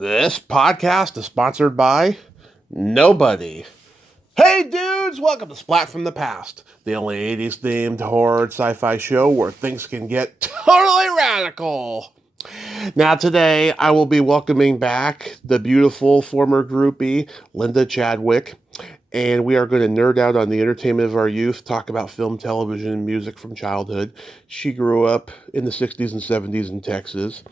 This podcast is sponsored by nobody. Hey dudes, welcome to Splat from the Past, the only 80s themed horror sci-fi show where things can get totally radical. Now today I will be welcoming back the beautiful former groupie, Linda Chadwick, and we are going to nerd out on the entertainment of our youth, talk about film, television, and music from childhood. She grew up in the 60s and 70s in Texas.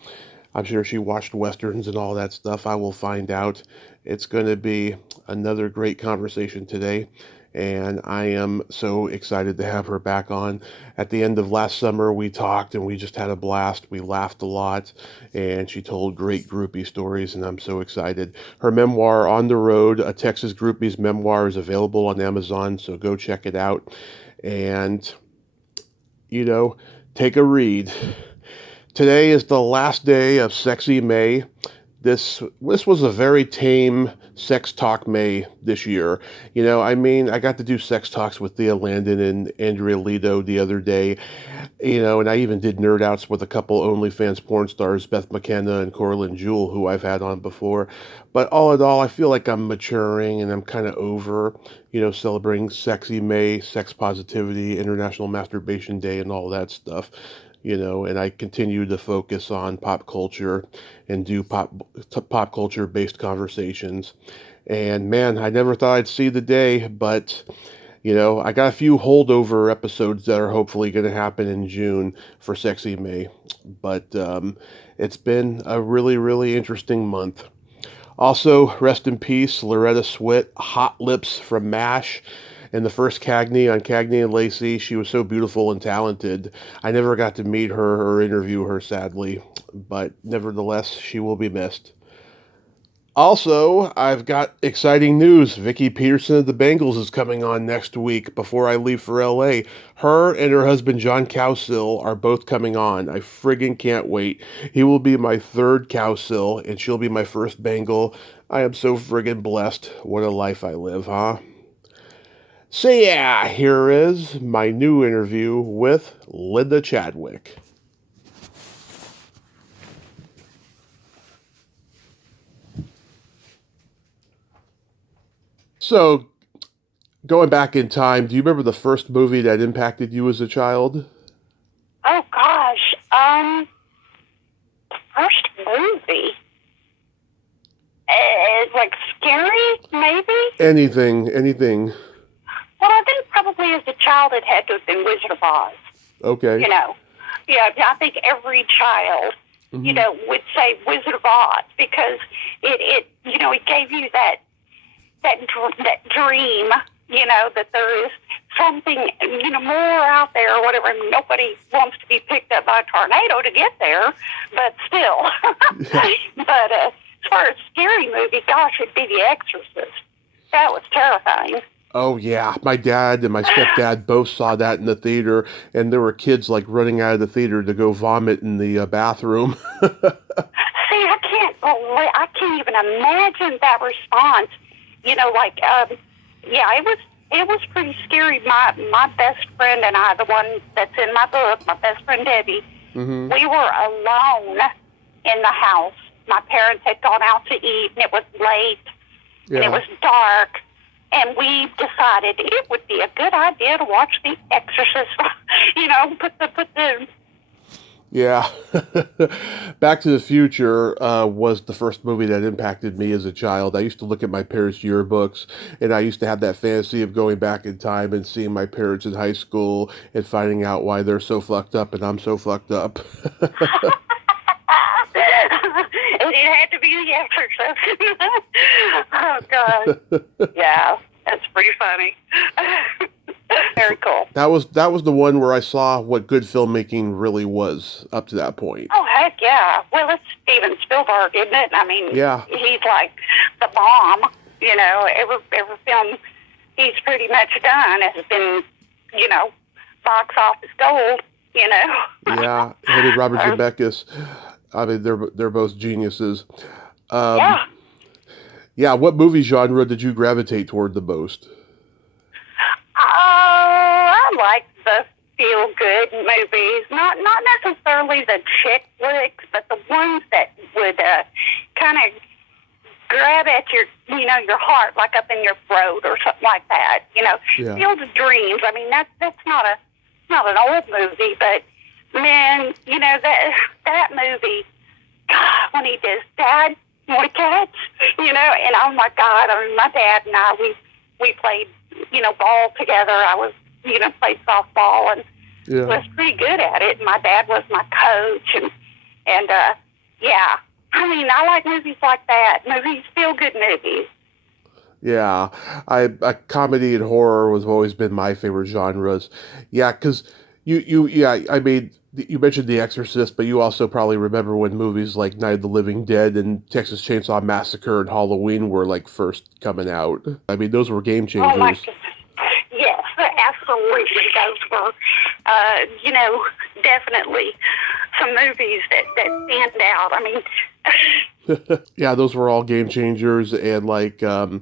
I'm sure she watched Westerns and all that stuff. I will find out. It's going to be another great conversation today, and I am so excited to have her back on. At the end of last summer, we talked and we just had a blast. We laughed a lot, and she told great groupie stories, and I'm so excited. Her memoir, On the Road, A Texas Groupie's Memoir, is available on Amazon, so go check it out. And, take a read. Today is the last day of Sexy May. This was a very tame sex talk May this year. I got to do sex talks with Thea Landon and Andrea Lido the other day, and I even did nerd outs with a couple OnlyFans porn stars, Beth McKenna and Coraline Jewell, who I've had on before. But all in all, I feel like I'm maturing and I'm kind of over, celebrating Sexy May, sex positivity, International Masturbation Day, and all that stuff. And I continue to focus on pop culture and do pop culture based conversations. And man, I never thought I'd see the day, but I got a few holdover episodes that are hopefully going to happen in June for Sexy May. But it's been a really, really interesting month. Also, rest in peace, Loretta Swit, Hot Lips from MASH. And the first Cagney on Cagney and Lacey, she was so beautiful and talented. I never got to meet her or interview her, sadly, but nevertheless, she will be missed. Also, I've got exciting news. Vicki Peterson of the Bengals is coming on next week before I leave for LA. Her and her husband, John Cowsill, are both coming on. I friggin' can't wait. He will be my third Cowsill, and she'll be my first Bengal. I am so friggin' blessed. What a life I live, huh? So yeah, here is my new interview with Linda Chadwick. So, going back in time, do you remember the first movie that impacted you as a child? Oh gosh, first movie. Like scary, maybe? Anything. Well, I think probably as a child it had to have been Wizard of Oz. Okay. Yeah, I think every child, would say Wizard of Oz because it gave you that dream, that there is something, more out there or whatever. Nobody wants to be picked up by a tornado to get there, but still. Yeah. But as far as scary movie, gosh, it'd be The Exorcist. That was terrifying. Oh yeah, my dad and my stepdad both saw that in the theater, and there were kids like running out of the theater to go vomit in the bathroom. See, I can't even imagine that response. It was pretty scary. My best friend and I, the one that's in my book, my best friend Debbie, Mm-hmm. we were alone in the house. My parents had gone out to eat, and it was late, and it was dark. And we decided it would be a good idea to watch The Exorcist. Put the. Yeah. Back to the Future was the first movie that impacted me as a child. I used to look at my parents' yearbooks, and I used to have that fantasy of going back in time and seeing my parents in high school and finding out why they're so fucked up and I'm so fucked up. It had to be The Exorcist. Oh, God. Yeah, that's pretty funny. Very cool. That was the one where I saw what good filmmaking really was up to that point. Oh, heck yeah. Well, it's Steven Spielberg, isn't it? I mean, yeah. He's like the bomb. Every film he's pretty much done has been, box office gold, Yeah, him and Robert Zemeckis. I mean, they're both geniuses. Yeah. Yeah, what movie genre did you gravitate toward the most? I like the feel-good movies. Not necessarily the chick flicks, but the ones that would kind of grab at your heart, like up in your throat or something like that. Yeah. Field of Dreams. I mean, that's not an old movie, but man, that movie, God, when he does Dad, want to catch, and oh my God, I mean, my dad and I, we played, ball together. I was, played softball and was pretty good at it. My dad was my coach, and yeah. I mean, I like movies like that. Movies, feel good movies. Yeah, comedy and horror has always been my favorite genres. Yeah, because I mean, you mentioned The Exorcist, but you also probably remember when movies like Night of the Living Dead and Texas Chainsaw Massacre and Halloween were like first coming out. I mean, those were game Oh my changers. goodness. Yes, absolutely. Those were, definitely some movies that stand out. I mean, Yeah, those were all game changers, and like the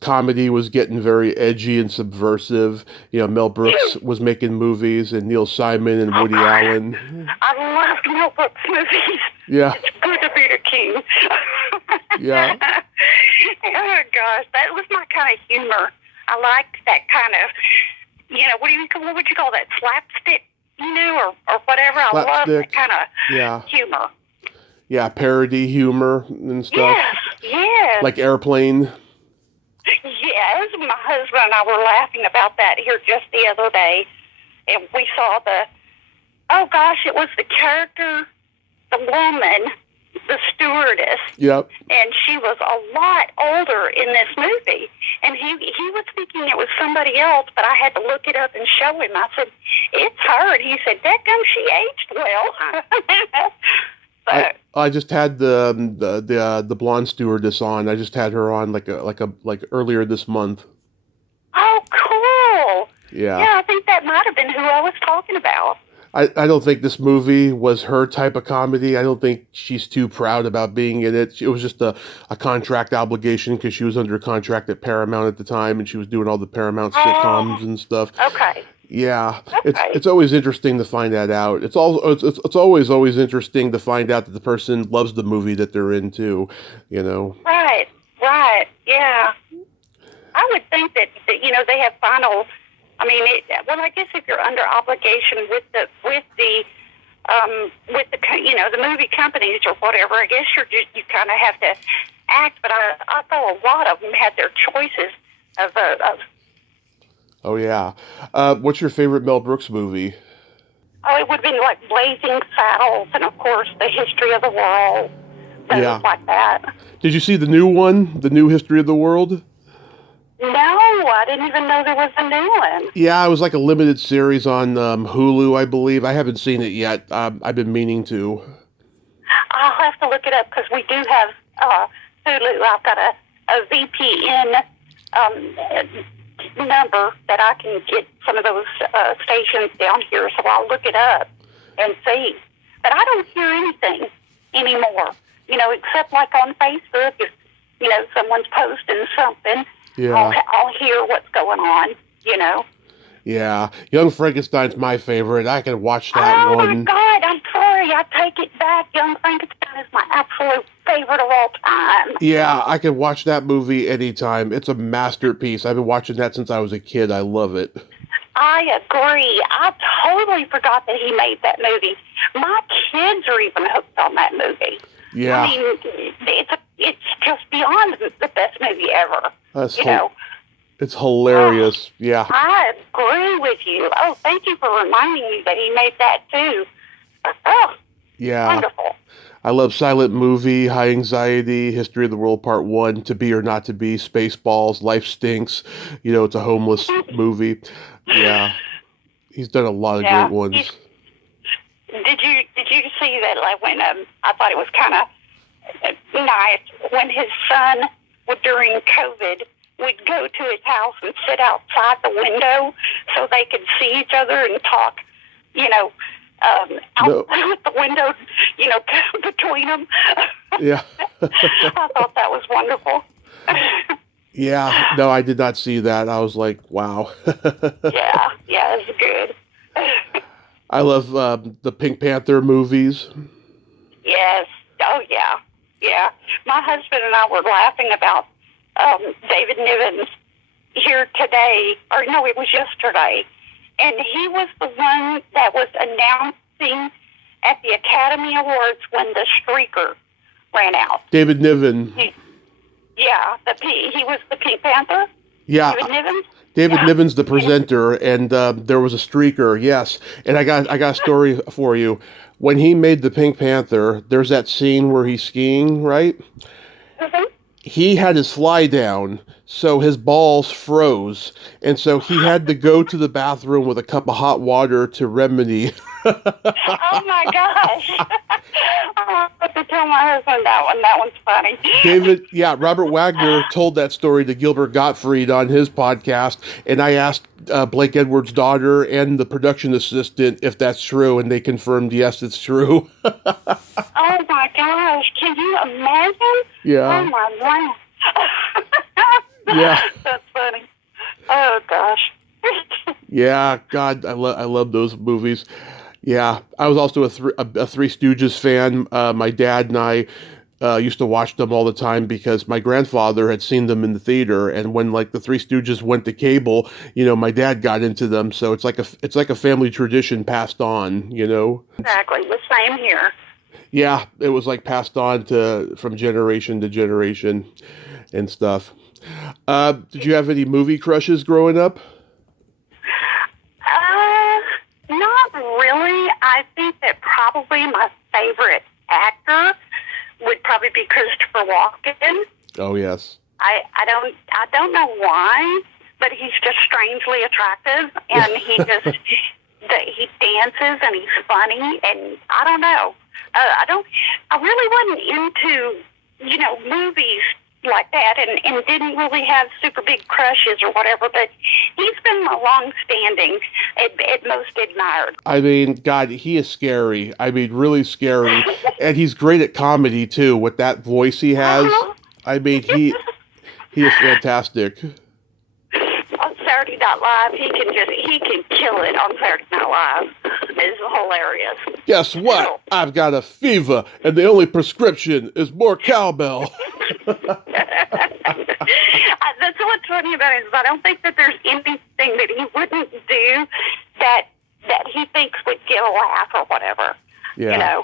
comedy was getting very edgy and subversive. Mel Brooks was making movies, and Neil Simon and Woody Allen. I love Mel Brooks movies. Yeah, It's good to be a king. yeah, Oh gosh, that was my kind of humor. I liked that kind of, what would you call that, slapstick, or whatever. I love that slapstick. kind of Yeah, humor. yeah, parody humor and stuff, Yes, yes. like Airplane. Yes, my husband and I were laughing about that here just the other day, and we saw it was the character, the woman, the stewardess, Yep. and she was a lot older in this movie, and he was thinking it was somebody else, but I had to look it up and show him. I said, it's her, and he said, "Dadgum, she aged well." But, I just had the blonde stewardess on. I just had her on like earlier this month. oh, cool. Yeah. Yeah, I think that might have been who I was talking about. I don't think this movie was her type of comedy. I don't think she's too proud about being in it. It was just a contract obligation because she was under contract at Paramount at the time, and she was doing all the Paramount sitcoms and stuff. Okay. Yeah, Okay. it's always interesting to find that out. It's always interesting to find out that the person loves the movie that they're in too. Right, yeah. I would think that they have final. I mean, I guess if you're under obligation with the the movie companies or whatever, I guess you kind of have to act. But I thought a lot of them had their choices of. Oh yeah, what's your favorite Mel Brooks movie? Oh, it would have been like Blazing Saddles, and of course, The History of the World. Things like that. Did you see the new one, the new History of the World? No, I didn't even know there was a new one. Yeah, it was like a limited series on Hulu, I believe. I haven't seen it yet. I've been meaning to. I'll have to look it up because we do have Hulu. I've got a VPN number that I can get some of those stations down here, so I'll look it up and see. But I don't hear anything anymore, except like on Facebook. If, someone's posting something, Yeah. I'll hear what's going on, Yeah, Young Frankenstein's my favorite. I can watch that Oh, one. my God, I'm sorry. I take it back. Young Frankenstein is my absolute favorite of all time. Yeah, I can watch that movie anytime. It's a masterpiece. I've been watching that since I was a kid. I love it. I agree. I totally forgot that he made that movie. My kids are even hooked on that movie. Yeah. I mean, it's just beyond the best movie ever. That's it's hilarious. Yeah. I agree with you. Oh, thank you for reminding me that he made that too. Oh, Yeah. wonderful. I love Silent Movie, High Anxiety, History of the World Part 1, To Be or Not to Be, Spaceballs, Life Stinks. It's a homeless movie. Yeah. He's done a lot of great ones. Did you see that? Like when I thought it was kind of nice when his son would during COVID would go to his house and sit outside the window so they could see each other and talk. Out with the window, between them. Yeah. I thought that was wonderful. Yeah. No, I did not see that. I was like, wow. Yeah, it's good. I love the Pink Panther movies. Yes. Oh, yeah. Yeah. My husband and I were laughing about David Niven's here today, or no, it was yesterday, and he was the one that was announcing at the Academy Awards when the streaker ran out. David Niven. He was the Pink Panther. Yeah. David Niven. David Niven's the presenter, and there was a streaker, yes. And I got a story for you. When he made the Pink Panther, there's that scene where he's skiing, right? Mm-hmm. He had his fly down, so his balls froze, and so he had to go to the bathroom with a cup of hot water to remedy. Oh my gosh! I have to tell my husband that one. That one's funny. Robert Wagner told that story to Gilbert Gottfried on his podcast, and I asked Blake Edwards' daughter and the production assistant if that's true, and they confirmed yes, it's true. Oh my gosh! Can you imagine? Yeah. Oh my God! Yeah. That's funny. Oh gosh. Yeah, God, I love those movies. Yeah, I was also a Three Stooges fan. My dad and I used to watch them all the time because my grandfather had seen them in the theater, and when like the Three Stooges went to cable, my dad got into them. So it's like a family tradition passed on. Exactly, the same here. Yeah, it was like passed on from generation to generation, and stuff. Did you have any movie crushes growing up? Not really. I think that probably my favorite actor would probably be Christopher Walken. Oh yes. I don't know why, but he's just strangely attractive, and he dances and he's funny, and I don't know. I really wasn't into movies like that, and didn't really have super big crushes or whatever, but he's been my long-standing, at most admired. I mean, God, he is scary. I mean, really scary. And he's great at comedy, too, with that voice he has. Uh-huh. I mean, he is fantastic. On Saturday Night Live, he can kill it on Saturday Night Live. It's hilarious. Guess what? I've got a fever, and the only prescription is more cowbell. That's what's funny about it, is I don't think that there's anything that he wouldn't do that he thinks would get a laugh or whatever. Yeah.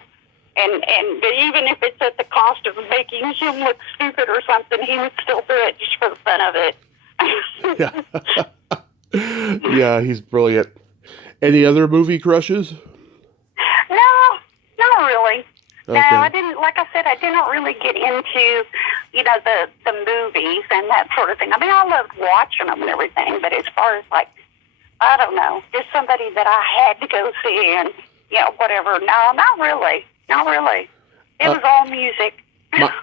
And even if it's at the cost of making him look stupid or something, he would still do it just for the fun of it. Yeah. Yeah, he's brilliant. Any other movie crushes? No, not really. Okay. No, I didn't. Like I said, I didn't really get into, the movies and that sort of thing. I mean, I loved watching them and everything, but as far as I don't know, just somebody that I had to go see and whatever. No, not really. Not really. It was all music.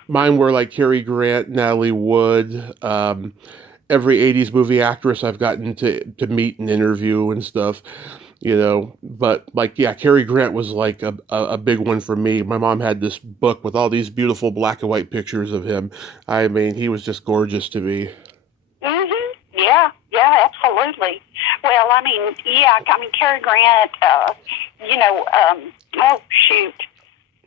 Mine were like Cary Grant, Natalie Wood, every 80s movie actress I've gotten to meet and interview and stuff. But Cary Grant was like a big one for me. My mom had this book with all these beautiful black and white pictures of him. I mean, he was just gorgeous to me. Mm-hmm. Yeah, absolutely. Well, Cary Grant, oh, shoot.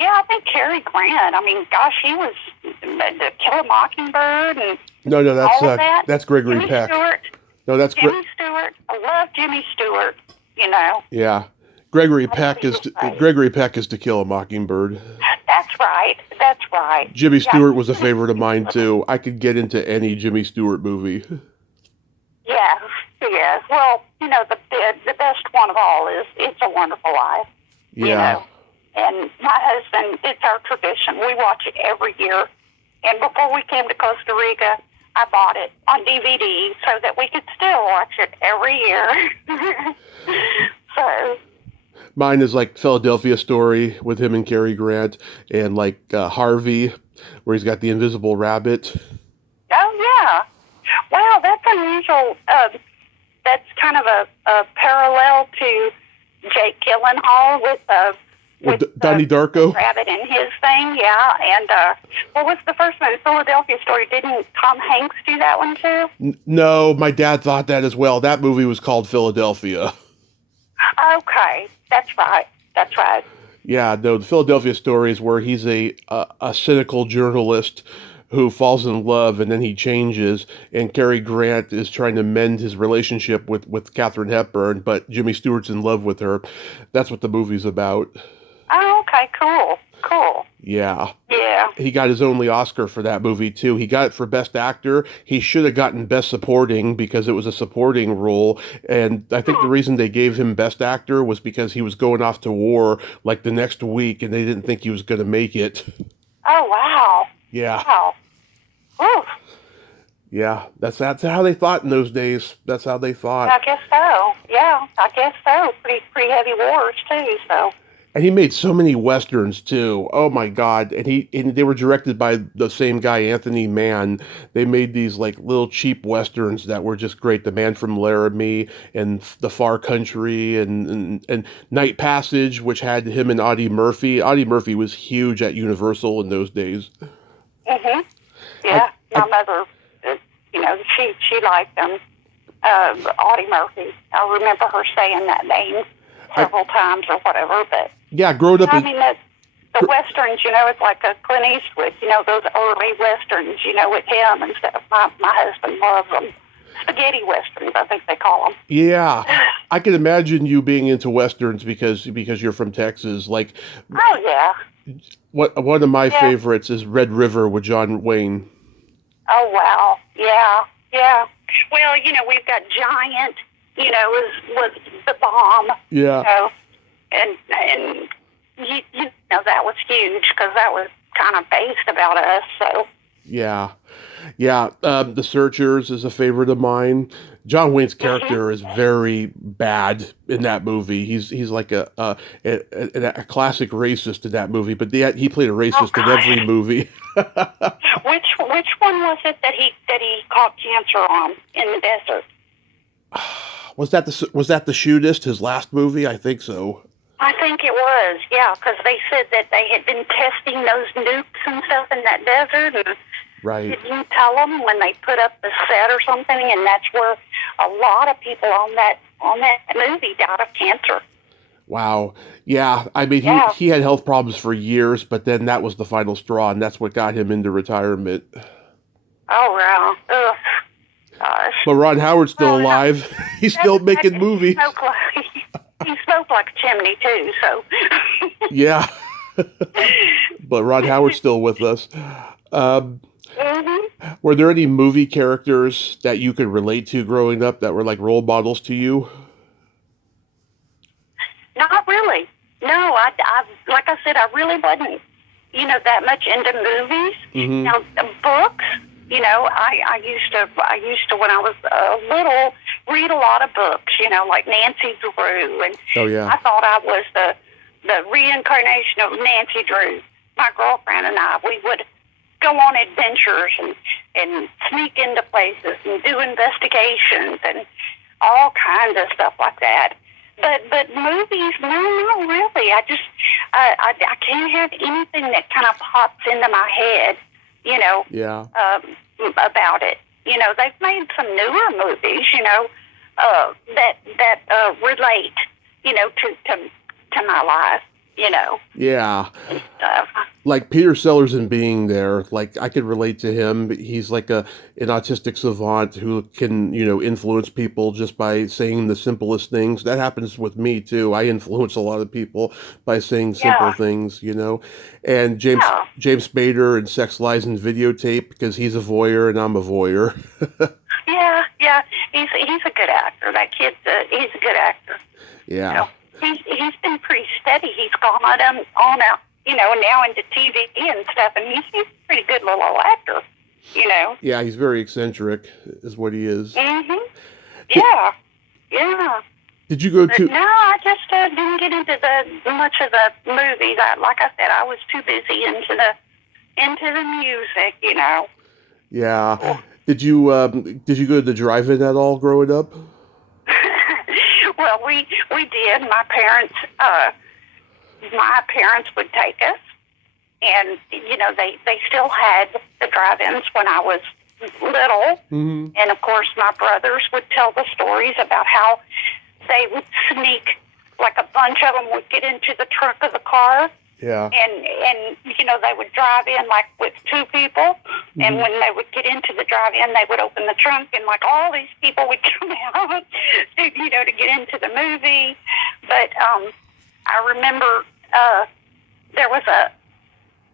Yeah, I think Cary Grant. I mean, gosh, he was the Kill a Mockingbird and No, all of that. That's Gregory Jimmy Peck. Stewart. No, that's Jimmy Stewart. I love Jimmy Stewart. Yeah, Gregory Peck is To Kill a Mockingbird. That's right. Jimmy Stewart was a favorite of mine too. I could get into any Jimmy Stewart movie. Yeah. Well, the best one of all is It's a Wonderful Life. Yeah. And my husband, it's our tradition. We watch it every year. And before we came to Costa Rica, I bought it on DVD so that we could still watch it every year. So. Mine is like Philadelphia Story with him and Cary Grant, and like Harvey, where he's got the invisible rabbit. Oh, yeah. Wow, that's unusual. That's kind of a parallel to Jake Gyllenhaal with Donnie Darko. Rabbit and his thing, yeah. And what was the first one? Philadelphia Story. Didn't Tom Hanks do that one too? No, my dad thought that as well. That movie was called Philadelphia. Okay, that's right. Yeah, no, the Philadelphia Story is where he's a cynical journalist who falls in love and then he changes, and Cary Grant is trying to mend his relationship with Katharine Hepburn, but Jimmy Stewart's in love with her. That's what the movie's about. Oh, okay, cool, cool. Yeah. Yeah. He got his only Oscar for that movie too. He got it for Best Actor. He should have gotten Best Supporting because it was a supporting role. And I think the Hmm. reason they gave him Best Actor was because he was going off to war like the next week, and they didn't think he was going to make it. Oh, wow. Yeah, Wow. Whew. yeah. That's how they thought in those days. That's how they thought. I guess so. Yeah, I guess so. Pretty heavy wars too. So. And he made so many westerns too. Oh my God! And they were directed by the same guy, Anthony Mann. They made these like little cheap westerns that were just great. The Man from Laramie and The Far Country and Night Passage, which had him and Audie Murphy. Audie Murphy was huge at Universal in those days. Mhm. I, Yeah. I My mother, she liked them. Audie Murphy. I remember her saying that name I several times or whatever. But yeah, growing up I in mean, the westerns. It's like a Clint Eastwood. Those early westerns. With him and stuff. My husband loves them. Spaghetti westerns, I think they call them. yeah, I can imagine you being into westerns because you're from Texas. Like Oh yeah. what one of my Yeah. favorites is Red River with John Wayne. Oh wow. Yeah. Yeah. Well, we've got Giant. Was the bomb. Yeah. And that was huge because that was kind of based about us. So. Yeah, yeah. The Searchers is a favorite of mine. John Wayne's Mhm. character is very bad in that movie. He's like a classic racist in that movie, but yet he played a Oh racist in God. every movie. Which one was it that he caught cancer on in the desert? Was that the Shootist? His last movie, I think so. I think it was, yeah, because they said that they had been testing those nukes and stuff in that desert, and Right. did you tell them when they put up the set or something? And that's where a lot of people on that movie died of cancer. Wow. Yeah. I mean, he Yeah. he had health problems for years, but then that was the final straw, and that's what got him into retirement. Oh, wow. Ugh. Gosh. But Ron Howard's still Well, alive. He's that's still the fact making that he movies. smoked like he smoked like a chimney too. So. Yeah. But Ron Howard's still with us. Um, Mhm. were there any movie characters that you could relate to growing up that were like role models to you? Not really. No, I like I said, I really wasn't, that much into movies. Hmm. Now, the books, I used to when I was little read a lot of books, like Nancy Drew, and Oh yeah. I thought I was the reincarnation of Nancy Drew. My girlfriend and I, we would go on adventures and sneak into places and do investigations and all kinds of stuff like that. But movies, no, not really. I can't have anything that kind of pops into my head, Yeah. about it. They've made some newer movies, that relate, to my life, Yeah. and stuff. Like Peter Sellers in Being There, like I could relate to him. He's like an autistic savant who can, influence people just by saying the simplest things. That happens with me too. I influence a lot of people by saying simple Yeah, things. And James yeah, James Spader in Sex Lies and Videotape because he's a voyeur and I'm a voyeur. yeah, yeah. He's a good actor. That kid's he's a good actor. Yeah. He's been pretty steady. He's gone on out, now into TV and stuff, and he's a pretty good little actor. Yeah, he's very eccentric is what he is. Mhm. Did, Yeah. Yeah. did you go But to no, I just didn't get into much of the movies. Like I said, I was too busy into the music. Yeah. Did you go to the drive-in at all growing up? Well, we did. My parents would take us, and they still had the drive-ins when I was little, Hmm. and of course my brothers would tell the stories about how they would sneak like a bunch of them would get into the trunk of the car. Yeah. And they would drive in like with two people, and when they would get into the drive-in, they would open the trunk, and like all these people would come out, to get into the movie. But I remember there was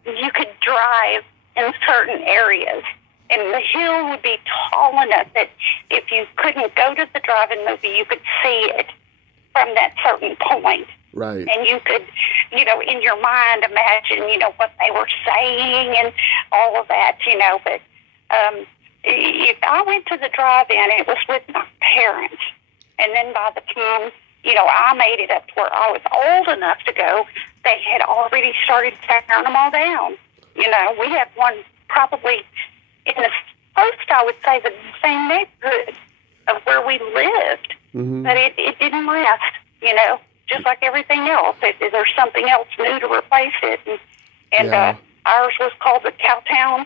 you could drive in certain areas, and the hill would be tall enough that if you couldn't go to the drive-in movie, you could see it from that certain point. Right. And you could, in your mind imagine, what they were saying and all of that, But if I went to the drive-in, it was with my parents. And then by the time, I made it up to where I was old enough to go, they had already started tearing them all down. We had one probably in the first, I would say, the same neighborhood of where we lived. Mm-hmm. But it didn't last, just like everything else. There's something else new to replace it. And ours was called the Cowtown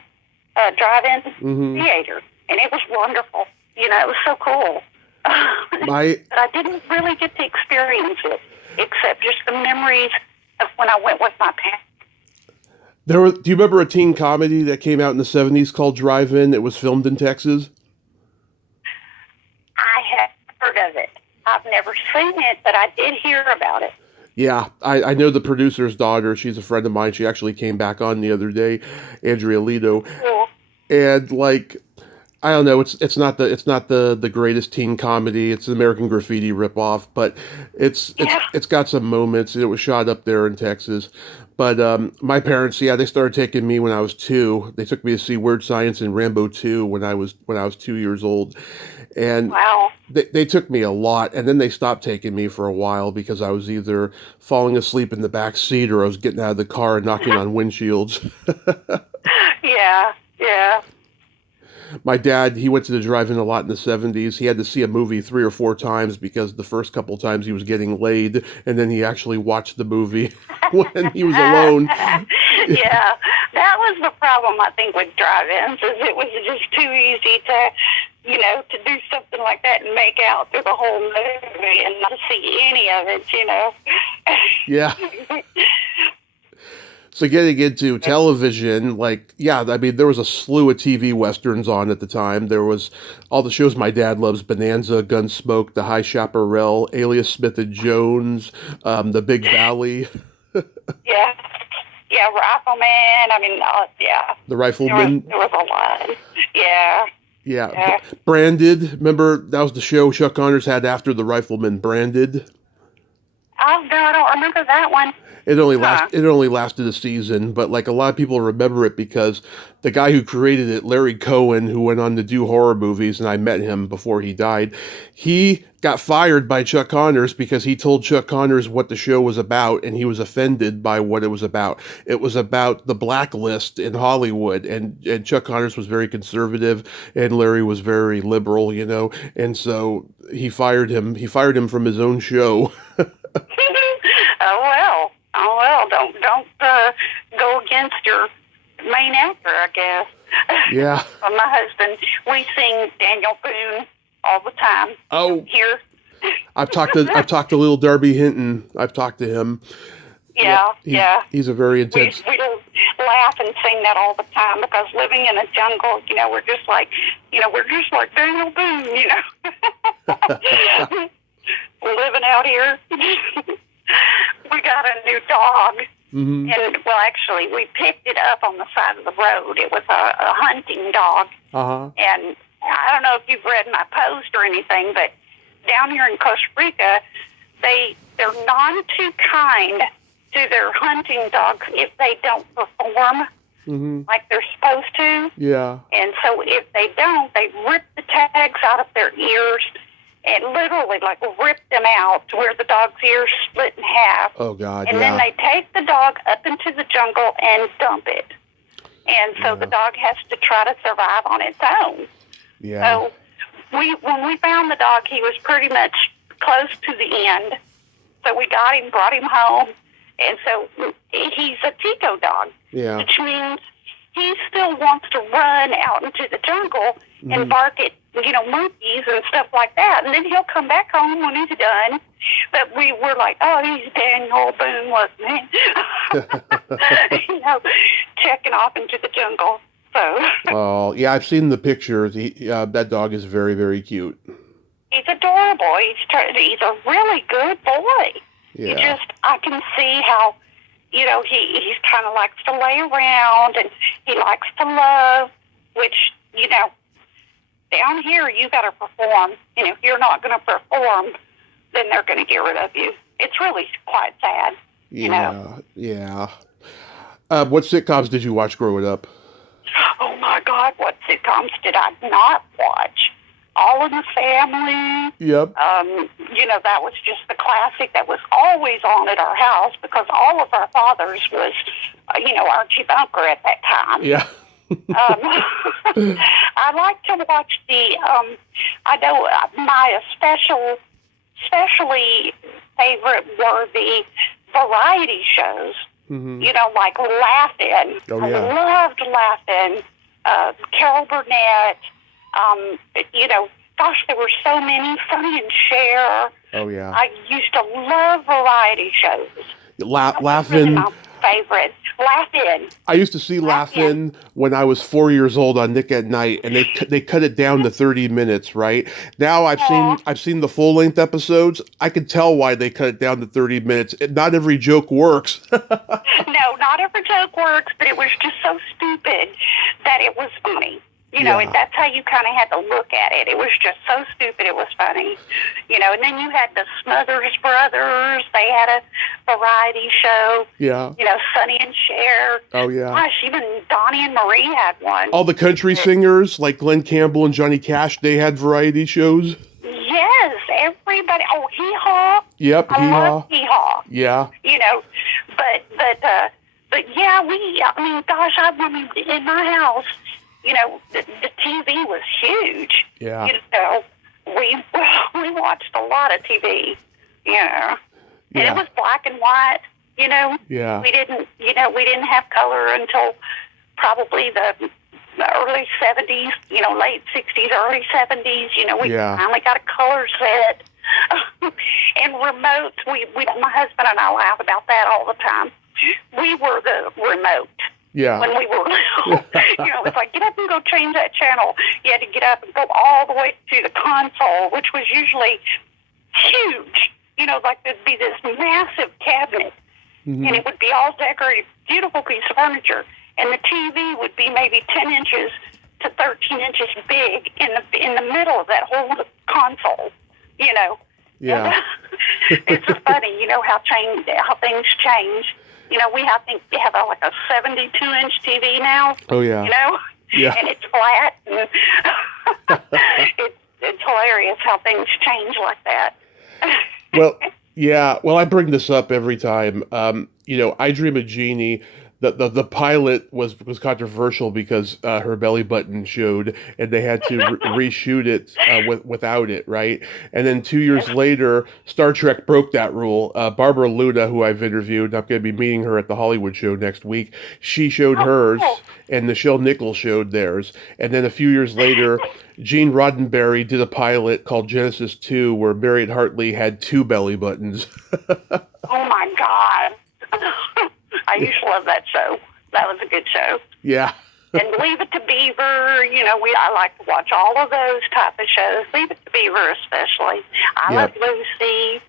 Drive-In Theater. And it was wonderful. It was so cool. But I didn't really get to experience it, except just the memories of when I went with my parents. Do you remember a teen comedy that came out in the 70s called Drive-In? It was filmed in Texas. I have heard of it. I've never seen it, but I did hear about it. Yeah, I know the producer's daughter. She's a friend of mine. She actually came back on the other day, Andrea Lito. Cool. And I don't know, it's not the greatest teen comedy. It's an American Graffiti ripoff, but it's got some moments. It was shot up there in Texas. But my parents, they started taking me when I was 2. They took me to see Weird Science and Rambo 2 when I was 2 years old. And wow. They took me a lot, and then they stopped taking me for a while because I was either falling asleep in the back seat or I was getting out of the car and knocking on windshields. Yeah. My dad, he went to the drive-in a lot in the 70s. He had to see a movie 3 or 4 times because the first couple times he was getting laid, and then he actually watched the movie when he was alone. Yeah, that was the problem, I think, with drive-ins, is it was just too easy to do something like that and make out through the whole movie and not see any of it, Yeah. So getting into television, there was a slew of TV westerns on at the time. There was all the shows my dad loves: Bonanza, Gunsmoke, The High Chaparral, Alias Smith and Jones, The Big Valley. Yeah, Rifleman. The Rifleman. There was a lot. Yeah. Yeah. Branded. Remember, that was the show Chuck Connors had after The Rifleman, Branded. Oh, no, I don't remember that one. It only lasted a season, but a lot of people remember it because the guy who created it, Larry Cohen, who went on to do horror movies, and I met him before he died, he got fired by Chuck Connors because he told Chuck Connors what the show was about, and he was offended by what it was about. It was about the blacklist in Hollywood, and Chuck Connors was very conservative, and Larry was very liberal, and so he fired him. He fired him from his own show. Oh well, don't go against your main actor, I guess. Yeah. Well, my husband, we sing Daniel Boone all the time. Oh. Here. I've talked to little Darby Hinton. I've talked to him. Yeah. He's a very intense. We laugh and sing that all the time because living in a jungle, we're just like Daniel Boone, living out here. We got a new dog, and actually, we picked it up on the side of the road. It was a hunting dog, and I don't know if you've read my post or anything, but down here in Costa Rica, they're none too kind to their hunting dogs if they don't perform like they're supposed to. Yeah. And so if they don't, they rip the tags out of their ears and literally rip them out to where the dog's ears split in half. Oh, God, and then they take the dog up into the jungle and dump it. And so the dog has to try to survive on its own. Yeah. So when we found the dog, he was pretty much close to the end. So we got him, brought him home. And so he's a Tico dog, which means he still wants to run out into the jungle and bark at, monkeys and stuff like that. And then he'll come back home when he's done But we were like, oh, he's Daniel Boone, wasn't he? Checking off into the jungle. So. Oh, yeah, I've seen the pictures. That dog is very, very cute. He's adorable. He's a really good boy. Yeah. I can see how, he's kind of likes to lay around and he likes to love, which, down here you got to perform. And if you're not going to perform, then they're going to get rid of you. It's really quite sad. Yeah. What sitcoms did you watch growing up? Oh my God, what sitcoms did I not watch? All in the Family. Yep. That was just the classic that was always on at our house because all of our fathers was, Archie Bunker at that time. Yeah. I like to watch I know my especially favorite were the variety shows. Mm-hmm. Like Laugh-In. Oh, yeah. I loved Laugh-In. Carol Burnett. Gosh, there were so many. Sonny and Cher. Oh, yeah. I used to love variety shows. Laugh-In. My favorite. Laugh-In. I used to see Laugh-In when I was 4 years old on Nick at Night, and they cut it down to 30 minutes. Right now, I've seen the full length episodes. I can tell why they cut it down to 30 minutes. Not every joke works. No, not every joke works, but it was just so stupid that it was funny. And that's how you kind of had to look at it. It was just so stupid, it was funny. And then you had the Smothers Brothers. They had a variety show. Yeah. Sonny and Cher. Oh, yeah. Gosh, even Donnie and Marie had one. All the country singers, like Glenn Campbell and Johnny Cash, they had variety shows. Yes, everybody. Oh, Hee Haw. Yep, I love Hee Haw. Yeah. But yeah, gosh, I remember in my house, the TV was huge. Yeah. We watched a lot of TV, And Yeah. it was black and white, Yeah. We didn't have color until probably the early 70s, late 60s, early 70s, we finally got a color set. And remotes, my husband and I laugh about that all the time. We were the remote. Yeah. When we were little, it's like, get up and go change that channel. You had to get up and go all the way to the console, which was usually huge. Like there'd be this massive cabinet, and it would be all decorated, beautiful piece of furniture, and the TV would be maybe 10 inches to 13 inches big in the middle of that whole console. Yeah. It's just funny, how things change. I think we have like a 72-inch TV now. Oh, yeah. Yeah. And it's flat. And it's hilarious how things change like that. Well, yeah. Well, I bring this up every time. I Dream of Jeannie. The pilot was controversial because her belly button showed, and they had to reshoot it without it, right? And then 2 years later, Star Trek broke that rule. Barbara Luna, who I've interviewed, I'm going to be meeting her at the Hollywood show next week. She showed hers, and Nichelle Nichols showed theirs. And then a few years later, Gene Roddenberry did a pilot called Genesis 2, where Marion Hartley had two belly buttons. Oh my God. I used to love that show. That was a good show. Yeah. And Leave It to Beaver, I like to watch all of those type of shows. Leave It to Beaver especially. I love Lucy,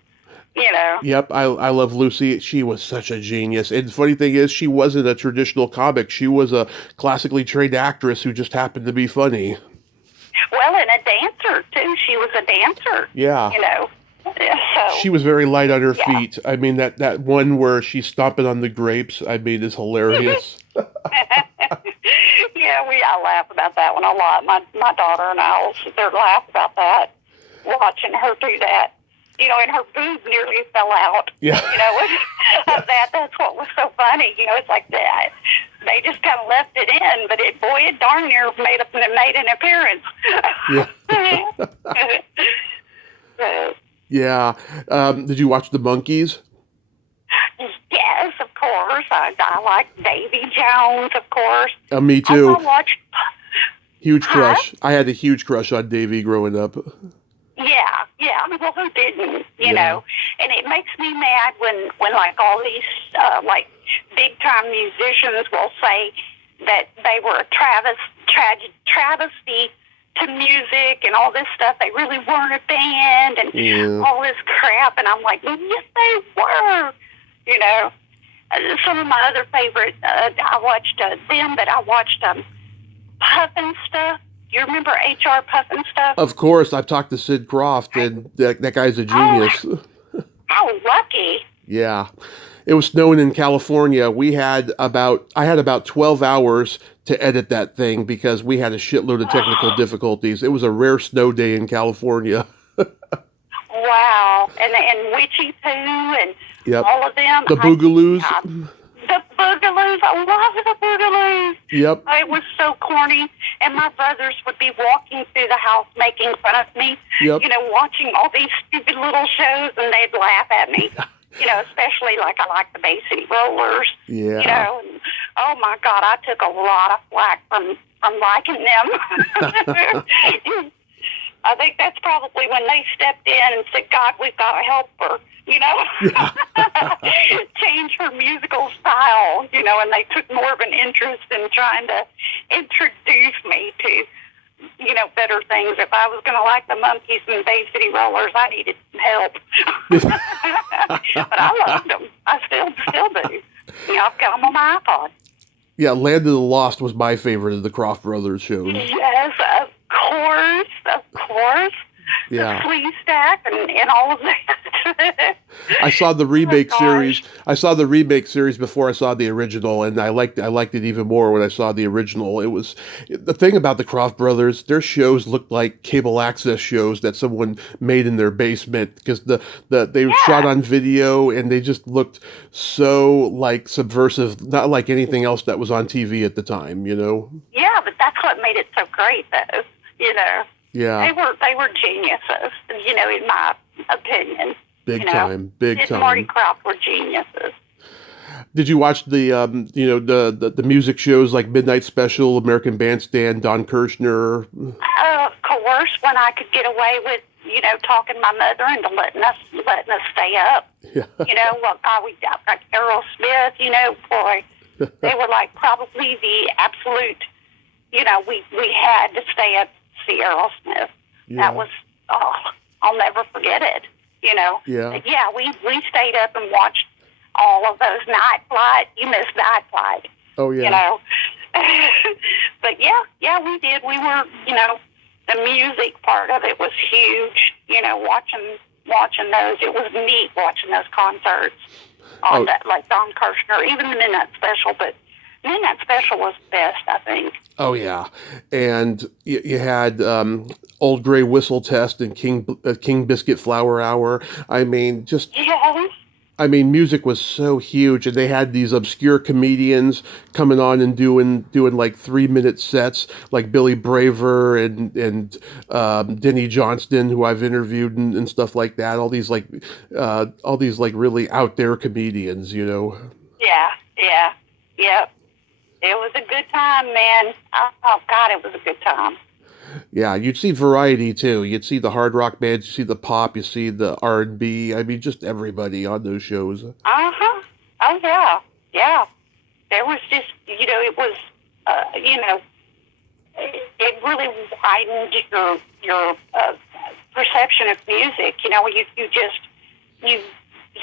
Yep, I love Lucy. She was such a genius. And the funny thing is, she wasn't a traditional comic. She was a classically trained actress who just happened to be funny. Well, and a dancer, too. She was a dancer. Yeah. So, she was very light on her feet. I mean, that one where she's stomping on the grapes, is hilarious. I laugh about that one a lot. My daughter and I will sit there and laugh about that, watching her do that. And her boob nearly fell out. Yeah. Of that. That's what was so funny. It's like that. They just kind of left it in, but it darn near made an appearance. Yeah. Yeah. Did you watch The Monkees? Yes, of course. I like Davy Jones, of course. Me too. I watched. Huge crush. I had a huge crush on Davy growing up. Yeah. Yeah, well, who didn't, you Yeah. know? And it makes me mad when like all these like big time musicians will say that they were a travesty to music and all this stuff. They really weren't a band and all this crap. And I'm like, well, yes, they were. You know, some of my other favorite, I watched them, but I watched Puffin stuff. You remember HR Puffin stuff? Of course, I've talked to Sid Croft, and that guy's a genius. Oh, how lucky. Yeah. It was snowing in California. I had about 12 hours to edit that thing because we had a shitload of technical difficulties. It was a rare snow day in California. Wow. And Witchy Poo and all of them. The Boogaloos. The Boogaloos. I love the Boogaloos. Yep. It was so corny. And my brothers would be walking through the house making fun of me, Yep. you know, watching all these stupid little shows, and they'd laugh at me. You know, especially like I like the Bay City Rollers. Yeah. You know, and, oh my God, I took a lot of flack from liking them. I think that's probably when they stepped in and said, God, we've got to help her, you know, change her musical style, you know, and they took more of an interest in trying to introduce me to, you know, better things. If I was going to like the Monkees and Bay City Rollers, I needed some help. But I loved them. I still do. You know, I've got them on my iPod. Yeah, Land of the Lost was my favorite of the Croft Brothers shows. Yes, of course. Yeah. The Flea Stack and all of that. I saw the remake series. I saw the remake series before I saw the original, and I liked it even more when I saw the original. It was the thing about the Croft Brothers. Their shows looked like cable access shows that someone made in their basement because they were shot on video, and they just looked so like subversive, not like anything else that was on TV at the time. You know. Yeah, but that's what made it so great, though. You know. Yeah. They were geniuses, you know, in my opinion. Big you know? time. Sid and Marty Croft were geniuses. Did you watch the the music shows like Midnight Special, American Bandstand, Don Kirshner? Of course, when I could get away with, you know, talking my mother into letting us stay up. Yeah. You know, well, we got like Aerosmith, you know, boy, they were like probably the absolute, you know, we had to stay up. Aerosmith. Yeah. That was, I'll never forget it, you know. Yeah. But yeah, we stayed up and watched all of those Night Flight. You missed Night Flight. Oh, yeah. You know. But yeah, we did. We were, you know, the music part of it was huge, you know, watching those. It was neat watching those concerts on that, like Don Kirshner, even the Midnight Special, but Midnight Special was the best, I think. Oh, yeah. And you had Old Grey Whistle Test and King Biscuit Flower Hour. I mean, music was so huge, and they had these obscure comedians coming on and doing like 3-minute sets, like Billy Braver and Denny Johnston, who I've interviewed and stuff like that. All these like really out there comedians, you know. Yeah. It was a good time, man. Oh, God, it was a good time. Yeah, you'd see variety, too. You'd see the hard rock bands, you see the pop, you see the R&B. I mean, just everybody on those shows. Uh-huh. Oh, yeah. Yeah. There was just, you know, it was, you know, it really widened your perception of music. You know, you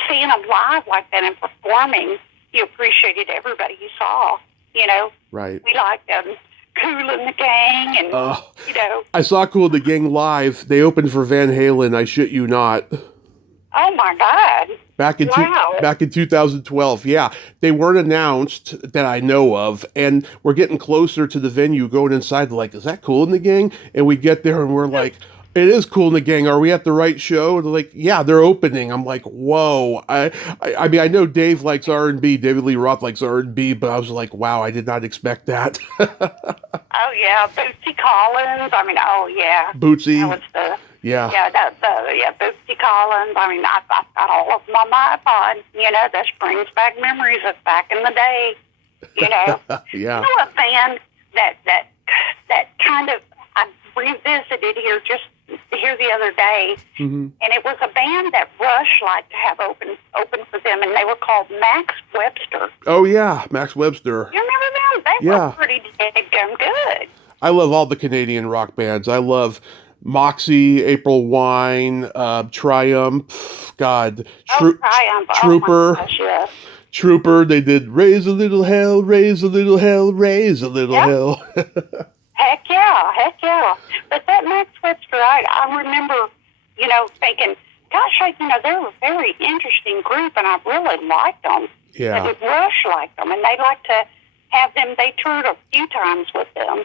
seeing them live like that and performing, you appreciated everybody you saw. You know, right? We liked Kool and the Gang, and you know. I saw Kool and the Gang live. They opened for Van Halen. I shit you not. Oh my God! Back in 2012, yeah, they weren't announced that I know of, and we're getting closer to the venue. Going inside, like, is that Kool and the Gang? And we get there, and we're like, it is Kool and the Gang. Are we at the right show? And they're like, yeah, they're opening. I'm like, whoa. I mean, I know Dave likes R&B. David Lee Roth likes R&B, but I was like, wow, I did not expect that. Oh yeah, Bootsy Collins. I mean, oh yeah, Bootsy. That was Bootsy Collins. I mean, I've got all of them on my iPod. You know, that brings back memories of back in the day. You know, yeah. You know, a band that kind of I revisited here the other day, Mm-hmm. and it was a band that Rush liked to have open for them, and they were called Max Webster. Oh, yeah, Max Webster. You remember them? They Yeah. were pretty damn good. I love all the Canadian rock bands. I love Moxie, April Wine, Triumph, God, Triumph. Trooper. Oh, my gosh, yes. Trooper, they did Raise a Little Hell, Raise a Little Hell, Raise a Little Hell. Heck yeah. But that Max Webster, I remember, thinking, gosh, they're a very interesting group, and I really liked them. Yeah. And Rush liked them, and they liked to have them. They toured a few times with them,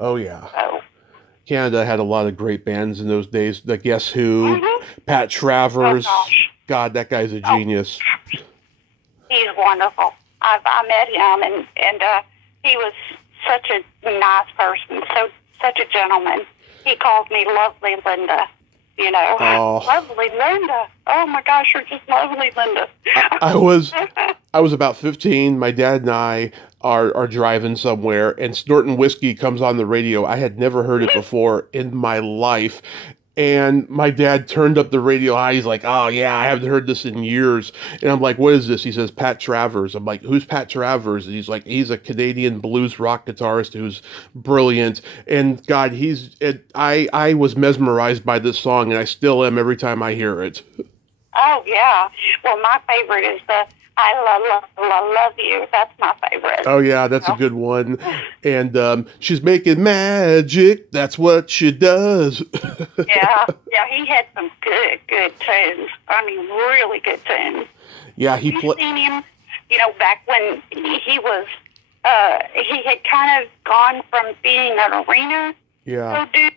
Oh, yeah. So. Canada had a lot of great bands in those days. The Guess Who, Pat Travers. Oh, gosh. God, that guy's a genius. He's wonderful. I met him, and he was such a nice person, such a gentleman. He called me Lovely Linda, Oh. Lovely Linda. Oh my gosh, you're just lovely, Linda. I was about 15. My dad and I are driving somewhere, and Snortin' Whiskey comes on the radio. I had never heard it before in my life. And my dad turned up the radio high. He's like, oh, yeah, I haven't heard this in years. And I'm like, what is this? He says, Pat Travers. I'm like, who's Pat Travers? And he's like, he's a Canadian blues rock guitarist who's brilliant. And God, I was mesmerized by this song, and I still am every time I hear it. Oh, yeah. Well, my favorite is the I love you. That's my favorite. Oh, yeah, that's a good one. And she's making magic. That's what she does. Yeah, he had some good tunes. I mean, really good tunes. Yeah, You've seen him, back when he was, he had kind of gone from being an arena dude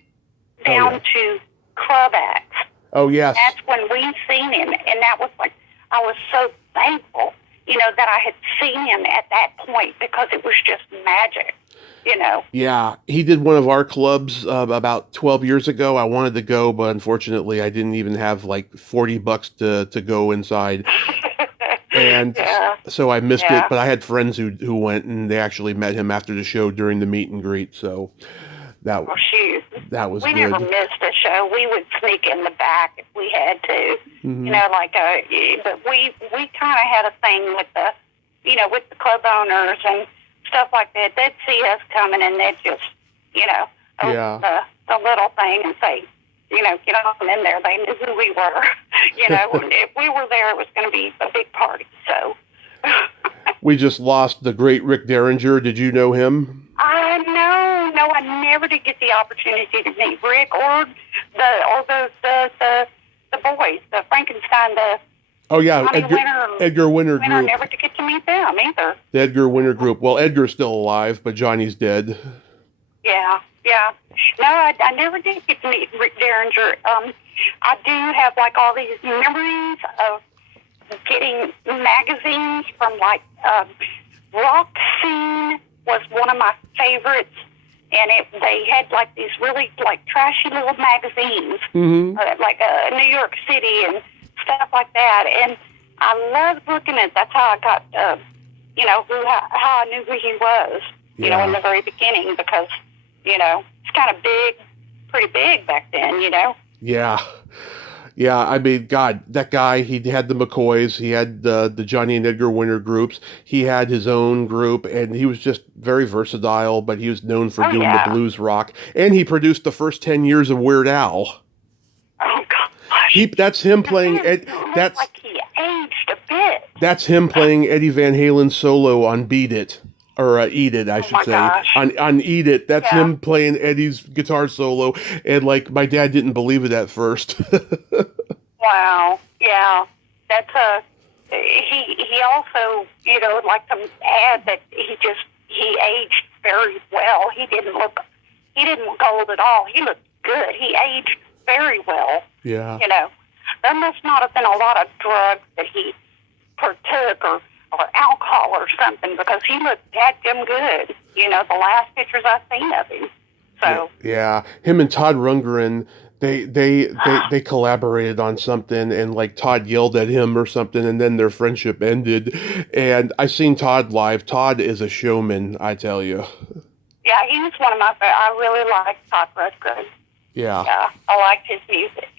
down to club acts. Oh, yes. That's when we seen him, and that was like, I was so thankful, that I had seen him at that point, because it was just magic, Yeah, he did one of our clubs about 12 years ago. I wanted to go, but unfortunately I didn't even have like $40 to go inside. And so I missed it, but I had friends who went, and they actually met him after the show during the meet and greet, so that was we good. Never missed a show. We would sneak in the back if we had to, Mm-hmm. but we kind of had a thing with with the club owners and stuff like that. They'd see us coming, and they'd just, open the little thing and say, get on in there. They knew who we were, and if we were there, it was going to be a big party, so. We just lost the great Rick Derringer. Did you know him? No, I never did get the opportunity to meet Rick or the boys, the Frankenstein, Edgar Winter Winter. Group. Never to get to meet them either. The Edgar Winter Group. Well, Edgar's still alive, but Johnny's dead. Yeah. No, I never did get to meet Rick Derringer. I do have like all these memories of getting magazines from Rock Scene was one of my favorites, and they had like these really like trashy little magazines, like New York City and stuff like that, and I loved looking at. That's how I got, how I knew who he was, in the very beginning, because it's kind of big, pretty big back then, Yeah, I mean, God, that guy, he had the McCoys, he had the Johnny and Edgar Winter groups, he had his own group, and he was just very versatile, but he was known for doing the blues rock, and he produced the first 10 years of Weird Al. Oh, gosh. That's him playing, that's like he aged a bit. That's him playing Eddie Van Halen's solo on Beat It. Or Eat It, I should say. Gosh. On Eat It, that's him playing Eddie's guitar solo, and like my dad didn't believe it at first. Wow, yeah, that's he also like to add that he aged very well. He didn't look old at all. He looked good. He aged very well. Yeah. There must not have been a lot of drugs that he partook or alcohol or something, because he looked dadgum good, the last pictures I've seen of him. So yeah, him and Todd Rundgren, they collaborated on something, and like Todd yelled at him or something, and then their friendship ended. And I seen Todd live. Todd is a showman, I tell you. Yeah, he was one of my favorites. I really like Todd Rundgren. Yeah, Yeah, I liked his music.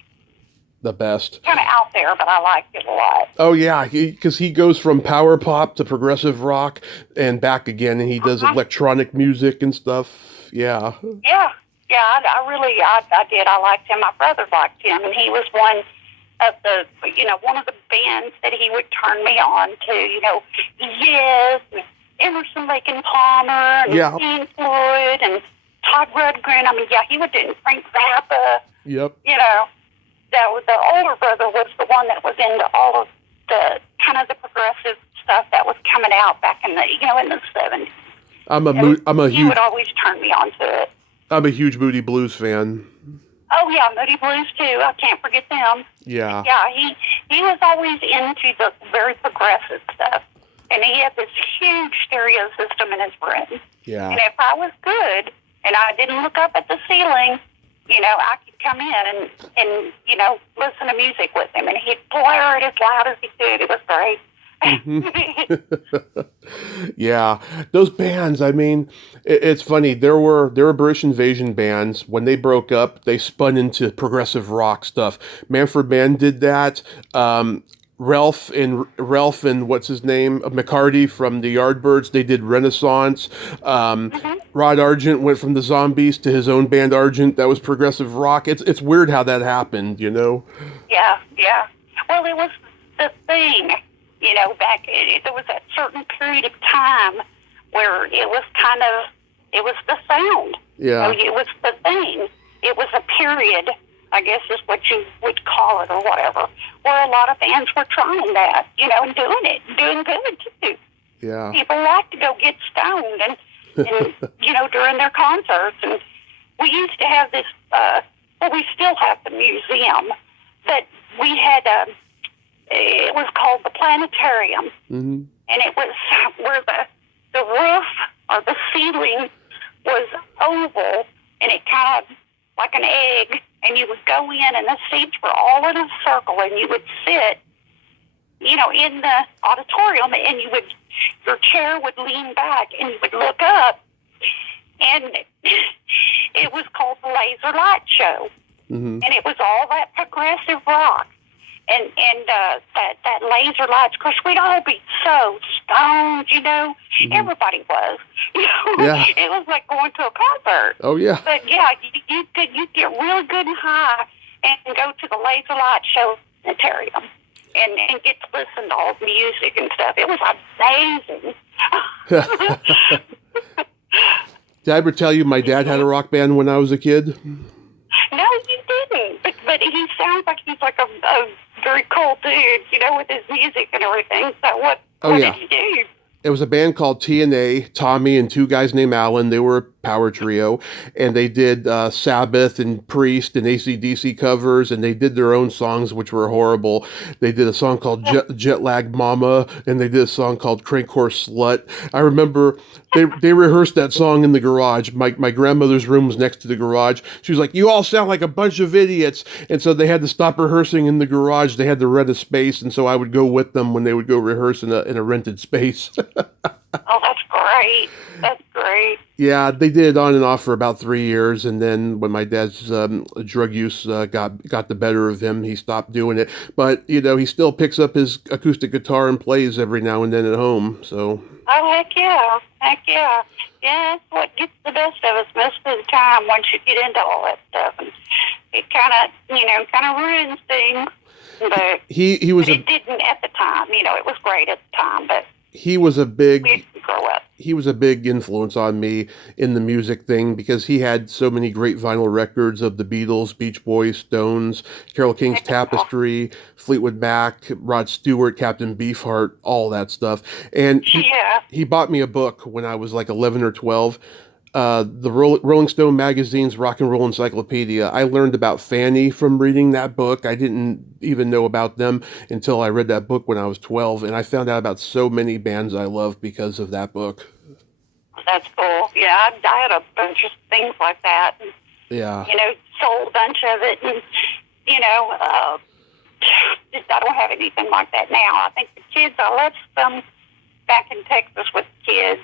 the best. Kind of out there, but I liked it a lot. Oh yeah, because he goes from power pop to progressive rock and back again, and he does Uh-huh. electronic music and stuff. Yeah. Yeah, yeah, I really, I did. I liked him. My brother liked him, and he was one of the, one of the bands that he would turn me on to. Yes, and Emerson, Lake and Palmer, and Yeah. Pink Floyd, and Todd Rundgren. I mean, yeah, he would do Frank Zappa. Yep. That was the older brother was the one that was into all of the kind of the progressive stuff that was coming out back in the, in the 70s. He would always turn me on to it. I'm a huge Moody Blues fan. Oh yeah, Moody Blues too. I can't forget them. Yeah. Yeah, he was always into the very progressive stuff, and he had this huge stereo system in his room. Yeah. And if I was good and I didn't look up at the ceiling, I could come in and listen to music with him, and he'd blare it as loud as he could. It was great. Mm-hmm. Yeah, those bands. I mean, it's funny. There were British Invasion bands. When they broke up, they spun into progressive rock stuff. Manfred Mann did that. Ralph and what's his name, McCarty from the Yardbirds. They did Renaissance. Rod Argent went from the Zombies to his own band Argent. That was progressive rock. It's weird how that happened. Yeah, yeah. Well, it was the thing. There was that certain period of time where it was the sound. Yeah. It was the thing. It was a period, I guess is what you would call it or whatever, where a lot of bands were trying that, and doing good too. Yeah. People like to go get stoned and during their concerts. And we used to have this, we still have the museum, but we had it was called the Planetarium. Mm-hmm. And it was where the roof or the ceiling was oval, and it kind of like an egg, and you would go in, and the seats were all in a circle, and you would sit, in the auditorium, and your chair would lean back, and you would look up, and it was called the Laser Light Show. Mm-hmm. And it was all that progressive rock. And that laser lights, of course, we'd all be so stoned, Mm-hmm. Everybody was. Yeah. It was like going to a concert. Oh yeah. But yeah, you'd get really good and high and go to the laser light show planetarium and get to listen to all the music and stuff. It was amazing. Did I ever tell you my dad had a rock band when I was a kid? No, you didn't. But he sounds like he's like a very cool dude, with his music and everything. So what did he do? It was a band called TNA, Tommy and two guys named Alan. They were a power trio, and they did Sabbath and Priest and AC/DC covers, and they did their own songs, which were horrible. They did a song called Jet Lag Mama, and they did a song called Crank Horse Slut. I remember they rehearsed that song in the garage. My grandmother's room was next to the garage. She was like, "You all sound like a bunch of idiots," and so they had to stop rehearsing in the garage. They had to rent a space, and so I would go with them when they would go rehearse in a rented space. Oh, that's great. That's great. Yeah, they did it on and off for about 3 years, and then when my dad's drug use got the better of him, he stopped doing it. But he still picks up his acoustic guitar and plays every now and then at home. So. Oh, heck yeah, yeah. That's what gets the best of us most of the time once you get into all that stuff, and it kind of ruins things. But it didn't at the time. It was great at the time, but. He was a big grow up. He was a big influence on me in the music thing because he had so many great vinyl records of the Beatles, Beach Boys, Stones, Carole King's Tapestry, Fleetwood Mac, Rod Stewart, Captain Beefheart, all that stuff. And he bought me a book when I was like 11 or 12. The Rolling Stone magazine's Rock and Roll Encyclopedia. I learned about Fanny from reading that book. I didn't even know about them until I read that book when I was 12, and I found out about so many bands I love because of that book. That's cool. Yeah, I had a bunch of things like that. And, yeah. Sold a bunch of it, and I don't have anything like that now. I think the kids, I left some back in Texas with the kids.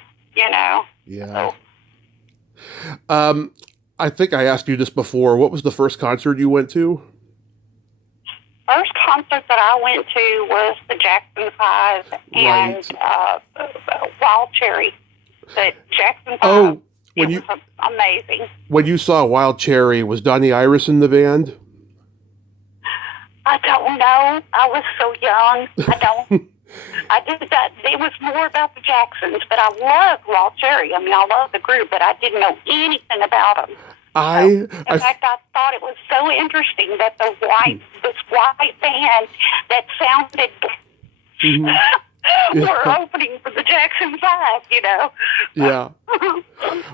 Yeah. So. I think I asked you this before. What was the first concert you went to? First concert that I went to was the Jackson 5 and Wild Cherry. The Jackson 5. Oh, it was amazing. When you saw Wild Cherry, was Donnie Iris in the band? I don't know. I was so young. I did that. It was more about the Jacksons, but I loved Wild Cherry. I mean, I love the group, but I didn't know anything about them. In fact, I thought it was so interesting that this white band that sounded were opening for the Jackson 5, Yeah.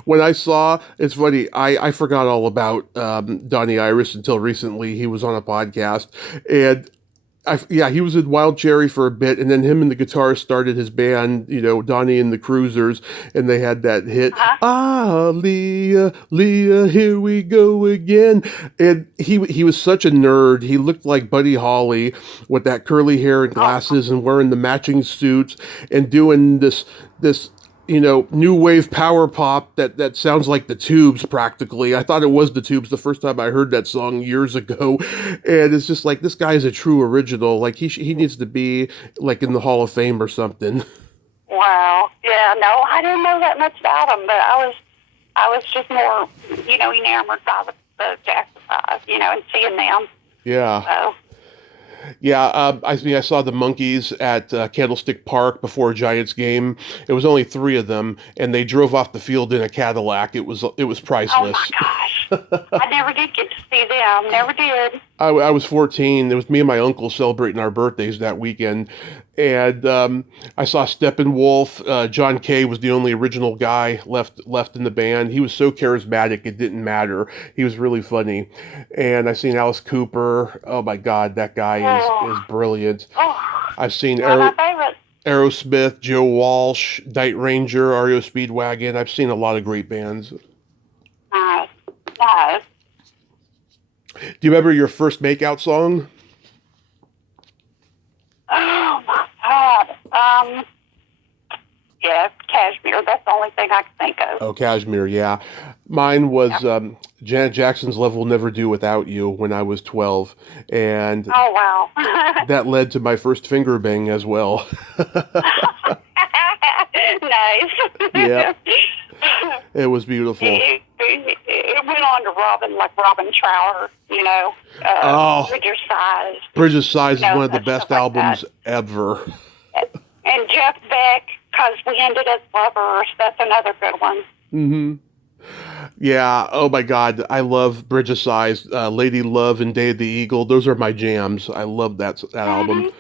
When I saw, it's funny, I forgot all about Donnie Iris until recently. He was on a podcast, and he was in Wild Cherry for a bit, and then him and the guitarist started his band, Donnie and the Cruisers, and they had that hit, Ah, Leah, Leah, here we go again. And he was such a nerd. He looked like Buddy Holly with that curly hair and glasses and wearing the matching suits and doing this new wave power pop that sounds like the Tubes practically. I thought it was the Tubes the first time I heard that song years ago. And it's just like, this guy is a true original. Like he needs to be like in the Hall of Fame or something. Wow. Yeah, no, I didn't know that much about him, but I was just more, enamored by the Jackson 5, and seeing them. Yeah. So. Yeah, I saw the Monkees at Candlestick Park before a Giants game. It was only 3 of them, and they drove off the field in a Cadillac. It was priceless. Oh my gosh! I never did get to see them. Never did. I was 14. It was me and my uncle celebrating our birthdays that weekend, and I saw Steppenwolf. John Kay was the only original guy left in the band. He was so charismatic, it didn't matter. He was really funny. And I seen Alice Cooper. Oh my God, that guy is brilliant. I've seen Aerosmith, Joe Walsh, Night Ranger, REO Speedwagon. I've seen a lot of great bands. Nice. Do you remember your first makeout song? Oh my God. Yeah, Cashmere. That's the only thing I can think of. Oh, Cashmere, yeah. Mine was Janet Jackson's Love Will Never Do Without You when I was 12. And oh, wow. that led to my first finger bang as well. Nice. Yeah. It was beautiful. It went on to Robin Trower, Bridge of Sighs. Bridge of Sighs is one of the best albums ever. And Jeff Beck, Because We Ended as Lovers, that's another good one. Mm-hmm. Yeah, oh my God, I love Bridge of Sighs, Lady Love and Day of the Eagle. Those are my jams. I love that album.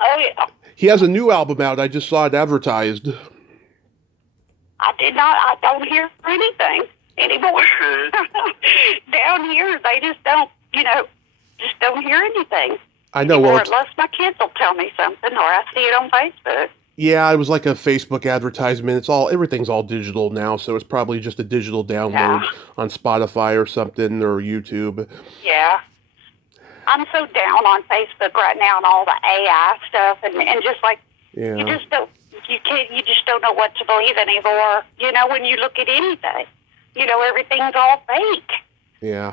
Oh, yeah. He has a new album out. I just saw it advertised. I did not. I don't hear anything anymore. Down here, they just don't, don't hear anything. I know. Or unless my kids will tell me something, or I see it on Facebook. Yeah, it was like a Facebook advertisement. Everything's all digital now, so it's probably just a digital download on Spotify or something, or YouTube. Yeah. I'm so down on Facebook right now and all the AI stuff, and just like, you just don't know what to believe anymore. When you look at anything, everything's all fake. Yeah.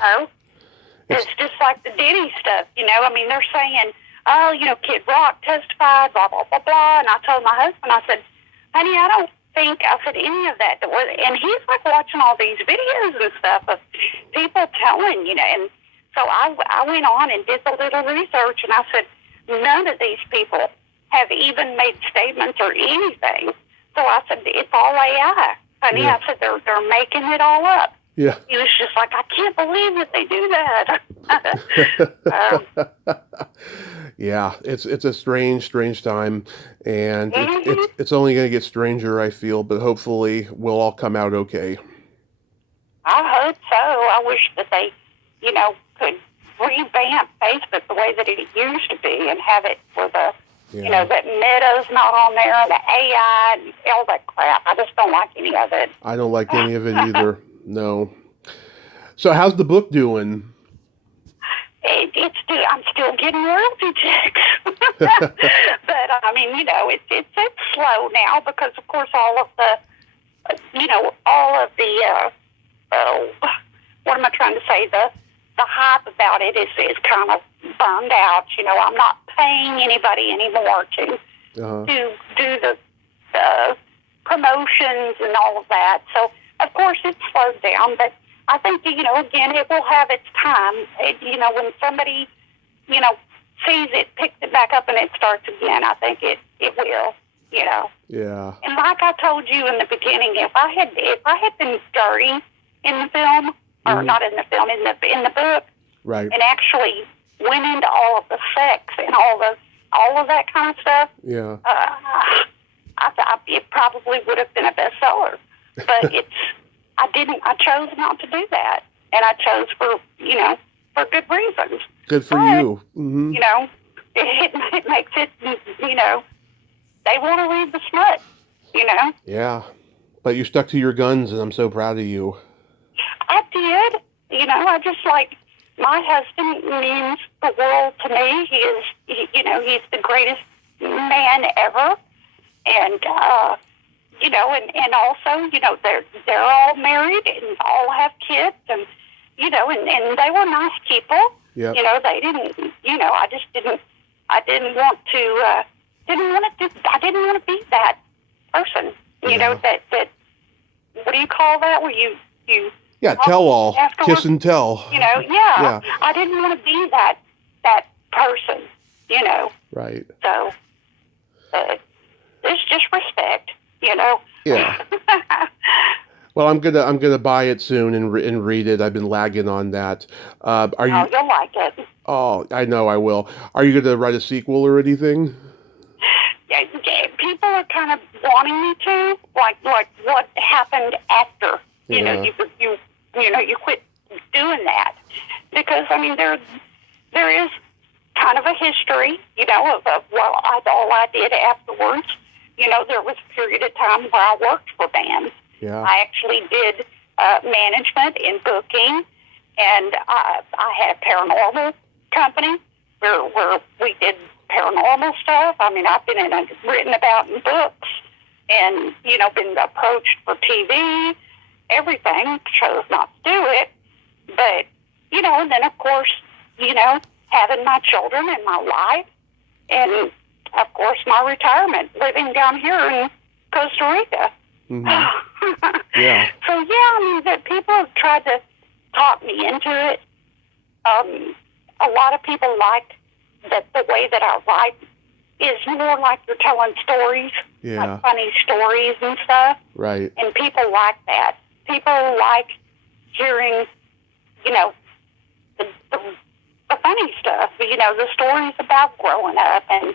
It's just like the Diddy stuff, I mean, they're saying, Kid Rock testified, blah, blah, blah, blah. And I told my husband, I said, honey, I don't think any of that was, and he's like watching all these videos and stuff of people telling, and so I went on and did the little research, and I said, none of these people have even made statements or anything. So I said, it's all AI. Honey, I said, they're making it all up. Yeah. He was just like, I can't believe that they do that. Yeah, it's a strange time, and it's only going to get stranger, I feel, but hopefully we'll all come out okay. I hope so. I wish that they, could revamp Facebook the way that it used to be and have it for the, that Meta's not on there and the AI and all that crap. I just don't like any of it. I don't like any of it either. No. So how's the book doing? I'm still getting royalty checks. But, I mean, it's slow now because, of course, all of the say the hype about it is kind of burned out. You know, I'm not paying anybody anymore to do the promotions and all of that. So, of course, it's slowed down, but I think, you know, again, it will have its time. You know, when somebody, you know, sees it, picks it back up, and it starts again, I think it will, you know. Yeah. And like I told you in the beginning, if I had been dirty in the film, or not in the film, in the book, right, and actually went into all of the sex and all of that kind of stuff, yeah, it probably would have been a bestseller. But I chose not to do that, and I chose for good reasons. Good for you. Mm-hmm. You know, it makes it, you know, they want to read the smut, you know. Yeah, but you stuck to your guns, and I'm so proud of you. I did. You know, I just like, my husband means the world to me. He's the greatest man ever. And, you know, and also, you know, they're all married and all have kids, and, you know, and they were nice people. Yep. You know, they didn't, you know, I didn't want to be that person, you know, that, what do you call that, where you yeah, tell all, kiss and tell. You know, yeah. I didn't want to be that person, you know. Right. So, it's just respect, you know. Yeah. Well, I'm gonna buy it soon and read it. I've been lagging on that. Are you? Oh, you'll like it. Oh, I know I will. Are you gonna write a sequel or anything? Yeah, people are kind of wanting me to, like what happened after. You know, you quit doing that, because I mean there is kind of a history, you know, of all I did afterwards. You know, there was a period of time where I worked for bands. Yeah. I actually did management in booking, and I had a paranormal company where we did paranormal stuff. I mean, I've been written about in books, and, you know, been approached for TV, everything. Chose not to do it, but, you know, and then of course, you know, having my children and my life, and of course my retirement, living down here in Costa Rica. Mm-hmm. Yeah. So yeah, I mean, that people have tried to talk me into it. A lot of people like that the way that I write is more like you're telling stories, like funny stories and stuff. Right. And people like that. People like hearing, you know, the funny stuff, you know, the stories about growing up and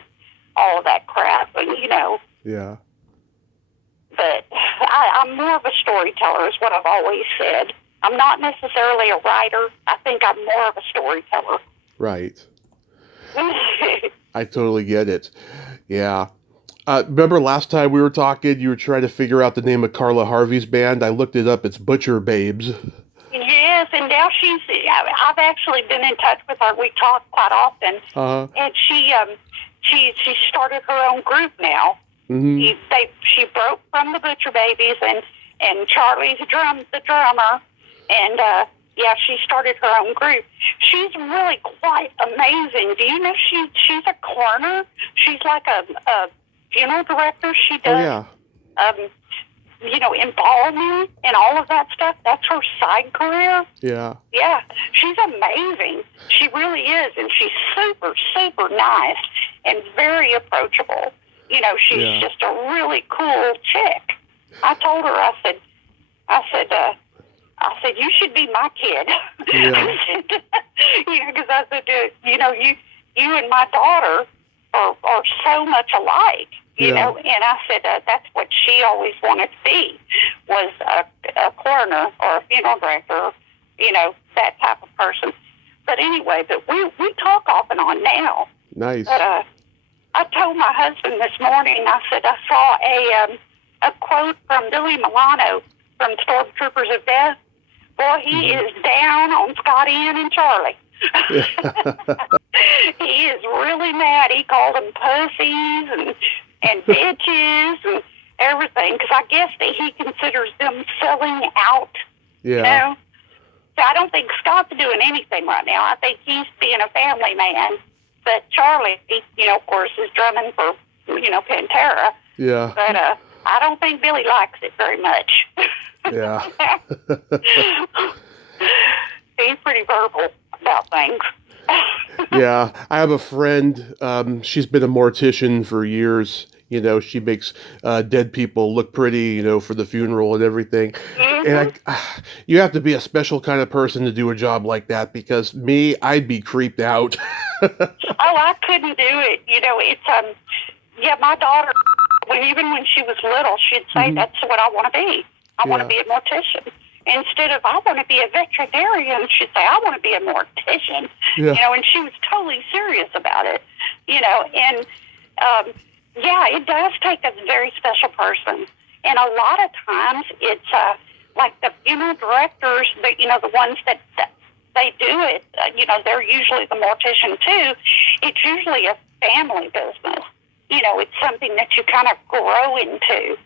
all of that crap, and, you know. Yeah. But I'm more of a storyteller, is what I've always said. I'm not necessarily a writer. I think I'm more of a storyteller. Right. I totally get it. Yeah. Remember last time we were talking, you were trying to figure out the name of Carla Harvey's band? I looked it up. It's Butcher Babes. Yes, and now I've actually been in touch with her. We talk quite often. Uh-huh. And she started her own group now. Mm-hmm. She broke from the Butcher Babies, and Charlie's the drummer, and she started her own group. She's really quite amazing. Do you know she's a coroner? She's like a funeral director. She does, you know, embalming and all of that stuff. That's her side career. Yeah. Yeah, she's amazing. She really is, and she's super, super nice and very approachable. You know, she's just a really cool chick. I told her, I said, you should be my kid. Yeah. You know, because I said, you know, you and my daughter are so much alike. You know, and I said that's what she always wanted to be, was a coroner or a funeral director, you know, that type of person. But anyway, we talk off and on now. Nice. But I told my husband this morning, I said I saw a quote from Billy Milano from Stormtroopers of Death. Boy, he is down on Scotty and Charlie. He is really mad. He called them pussies and bitches and everything, because I guess that he considers them selling out. Yeah. You know? I don't think Scott's doing anything right now. I think he's being a family man. But Charlie, of course, is drumming for, Pantera. Yeah. But I don't think Billy likes it very much. Yeah. He's pretty verbal about things. Yeah. I have a friend, she's been a mortician for years. She makes dead people look pretty, for the funeral and everything. Mm-hmm. And you have to be a special kind of person to do a job like that, because I'd be creeped out. I couldn't do it. It's my daughter, even when she was little, she'd say, "That's what I want to be. I want to be a mortician." Instead of, "I want to be a veterinarian," she'd say, "I want to be a mortician." Yeah. And she was totally serious about it. And it does take a very special person. And a lot of times it's like the funeral directors, the ones that they do it, they're usually the mortician too. It's usually a family business. It's something that you kind of grow into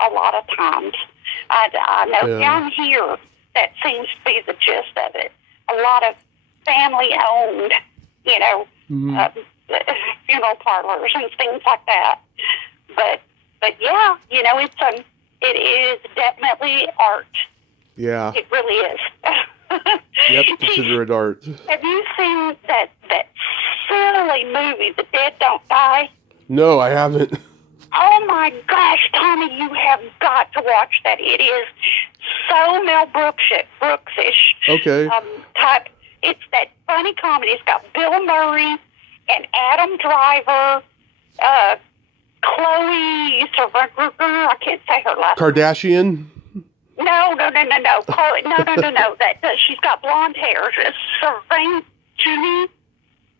a lot of times. I know down here that seems to be the gist of it. A lot of family-owned, funeral parlors and things like that. But yeah, it is definitely art. Yeah. It really is. Yep, consider it art. Have you seen that silly movie, The Dead Don't Die? No, I haven't. Oh my gosh, Tommy, you have got to watch that. It is so Mel Brooks-ish Okay. type. It's that funny comedy. It's got Bill Murray and Adam Driver, Chloe Sylvester, I can't say her last name. Kardashian? No. Chloe, no. She's got blonde hair. It's Sylvester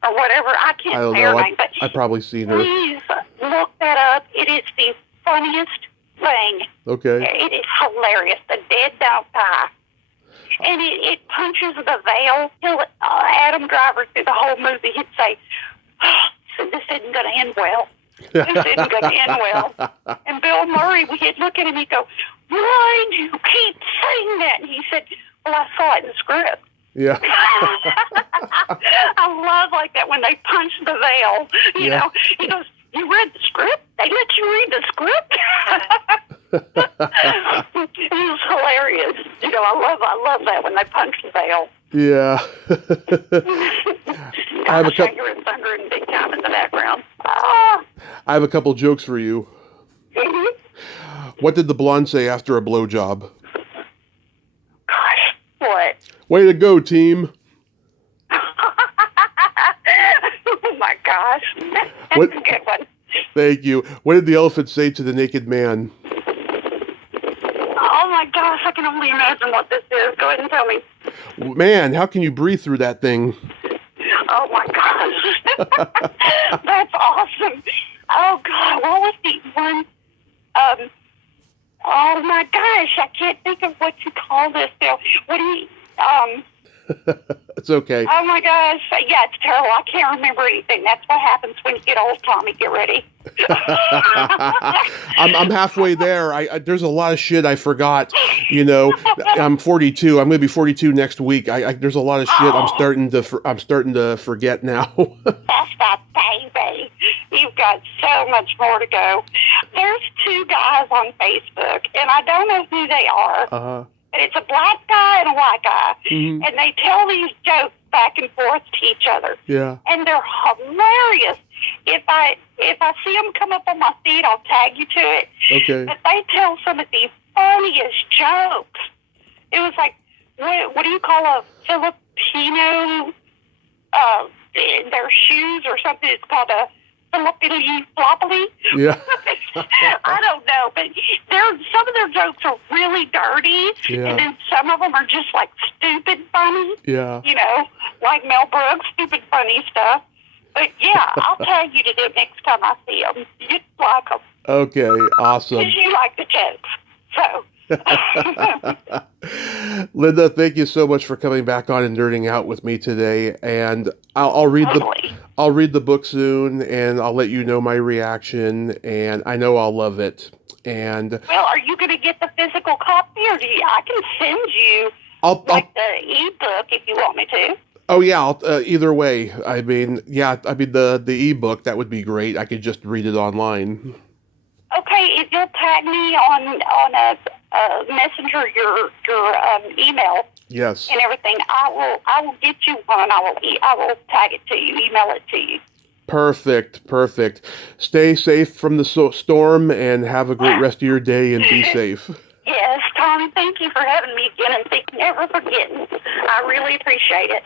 or whatever. I I can't don't say her know. name, but I've probably seen her. please look that up. It is the funniest thing. Okay. It is hilarious. The Dead Don't Die. And it punches the veil. Adam Driver, through the whole movie, he'd say, "So this isn't going to end well. This isn't going to end well." And Bill Murray, he'd look at him, he'd go, "Why do you keep saying that?" And he said, "Well, I saw it in the script." Yeah. I love like that when they punch the veil. You know, he goes, "You read the script? They let you read the script?" It was hilarious. I love that when they punch the veil. Yeah. I have a couple. And thunder and big time in the background. Ah. I have a couple jokes for you. Mm-hmm. What did the blonde say after a blowjob? Gosh, what? Way to go, team. Oh my gosh, that's What? a good one. Thank you. What did the elephant say to the naked man? Oh my gosh, I can only imagine what this is. Go ahead and tell me. Man, how can you breathe through that thing? Oh my gosh, that's awesome. Oh God, what was the one? Oh my gosh, I can't think of what you call this, Bill. What do you? It's okay. Oh my gosh, yeah, it's terrible. I can't remember anything. That's what happens when you get old, Tommy. Get ready. I'm halfway there. There's a lot of shit I forgot. I'm 42. I'm going to be 42 next week. There's a lot of shit I'm starting to forget now. That's that baby. You've got so much more to go. There's two guys on Facebook, and I don't know who they are. Uh-huh. But it's a black guy and a white guy, Mm-hmm. and they tell these jokes back and forth to each other. Yeah. And they're hilarious. If I see them come up on my feed, I'll tag you to it. Okay. But they tell some of the funniest jokes. It was like, what do you call a Filipino, their shoes or something? It's called a Filipino floppily. Yeah. I don't know, but some of their jokes are really dirty, Yeah. and then some of them are just like stupid funny. Yeah. Like Mel Brooks, stupid funny stuff. But yeah, I'll tag you to them next time I see them. You'd like them. Okay. Awesome. Because you like the jokes. So. Linda, thank you so much for coming back on and nerding out with me today. And I'll read the book soon, and I'll let you know my reaction. And I know I'll love it. And Well, are you going to get the physical copy, or I can send you I'll like the ebook if you want me to. oh yeah, either way. I mean, yeah, I mean the ebook, that would be great. I could just read it online. Okay, if you'll tag me on a messenger your email Yes. and everything, I will get you one. I will tag it to you, email it to you. Perfect, perfect. Stay safe from the storm and have a great rest of your day and be safe. Yes, Tommy, thank you for having me again and never forgetting. I really appreciate it.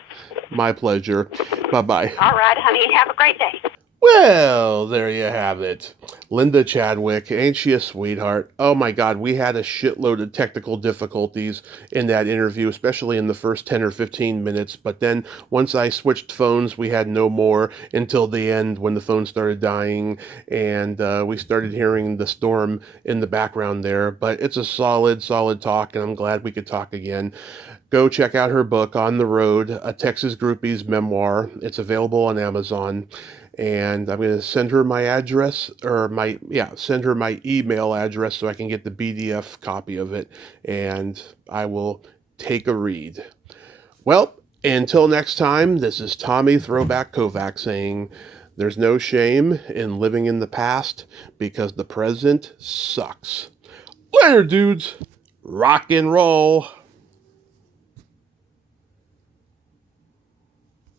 My pleasure. Bye-bye. All right, honey. Have a great day. Well, there you have it. Linda Chadwick, ain't she a sweetheart? Oh my God, we had a shitload of technical difficulties in that interview, especially in the first 10 or 15 minutes. But then once I switched phones, we had no more until the end when the phone started dying and we started hearing the storm in the background there. But it's a solid, solid talk, and I'm glad we could talk again. Go check out her book, On the Road, A Texas Groupie's Memoir. It's available on Amazon. And I'm going to send her my address, or send her my email address so I can get the PDF copy of it, and I will take a read. Well, until next time, this is Tommy Throwback Kovac saying, there's no shame in living in the past because the present sucks. Later, dudes. Rock and roll.